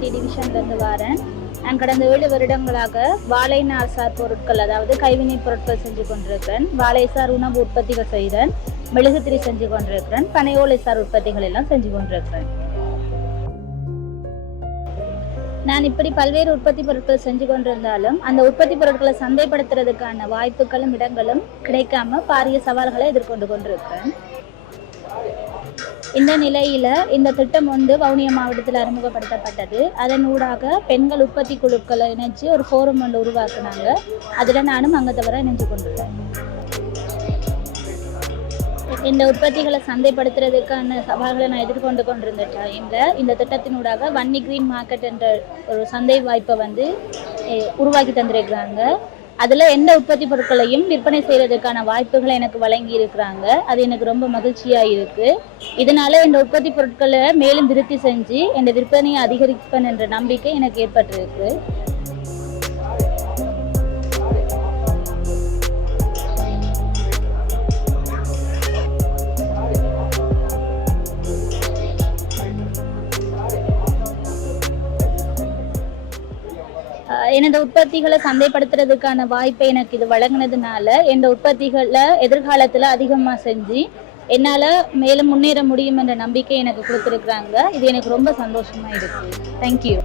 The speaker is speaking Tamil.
கம்மாட்டி டிவிஷன்லேருந்து வரேன். நான் கடந்த 7 வருடங்களாக வாழை நார் சார் பொருட்கள், அதாவது கைவினைப் பொருட்கள் செஞ்சு கொண்டிருக்கிறேன். வாழை சார் உணவு உற்பத்திகள் செய்கிறேன், மெழுகுத்திரி செஞ்சு கொண்டிருக்கிறேன், பனையோலை சார் உற்பத்திகள் எல்லாம் செஞ்சு கொண்டிருக்கிறேன். நான் இப்படி பல்வேறு உற்பத்தி பொருட்கள் செஞ்சு கொண்டிருந்தாலும் அந்த உற்பத்தி பொருட்களை சந்தைப்படுத்துறதுக்கான வாய்ப்புகளும் இடங்களும் கிடைக்காம பாரிய சவால்களை எதிர்கொண்டு கொண்டிருக்கிறேன். இந்த நிலையில இந்த திட்டம் வவுனியா மாவட்டத்தில் அறிமுகப்படுத்தப்பட்டது. அதன் ஊடாக பெண்கள் உற்பத்தி குழுக்களை இணைச்சு ஒரு ஃபோரம் உருவாக்குனாங்க. அதில் நானும் அங்கத்தவரை இணைஞ்சு கொண்டுள்ளேன். இந்த உற்பத்திகளை சந்தைப்படுத்துறதுக்கான சவால்களை நான் எதிர்கொண்டு கொண்டிருந்த டைமில் இந்த திட்டத்தினூடாக வன்னி கிரீன் மார்க்கெட் என்ற ஒரு சந்தை வாய்ப்பை உருவாக்கி தந்திருக்கிறாங்க. அதில் எந்த உற்பத்தி பொருட்களையும் விற்பனை செய்கிறதுக்கான வாய்ப்புகளை எனக்கு வழங்கி இருக்கிறாங்க. அது எனக்கு ரொம்ப மகிழ்ச்சியாக இருக்குது. இதனால் இந்த உற்பத்தி பொருட்களை மேலும் விருத்தி செஞ்சு என் விற்பனையை அதிகரிப்பேன் என்ற நம்பிக்கை எனக்கு ஏற்பட்டிருக்கு. எனது உற்பத்திகளை சந்தைப்படுத்துறதுக்கான வாய்ப்பை எனக்கு இது வழங்கினதுனால இந்த உற்பத்திகளை எதிர்காலத்தில் அதிகமாக செஞ்சு என்னால் மேலும் முன்னேற முடியும் என்ற நம்பிக்கை எனக்கு கொடுத்துருக்குறாங்க. இது எனக்கு ரொம்ப சந்தோஷமாக இருக்குது. தேங்க்யூ.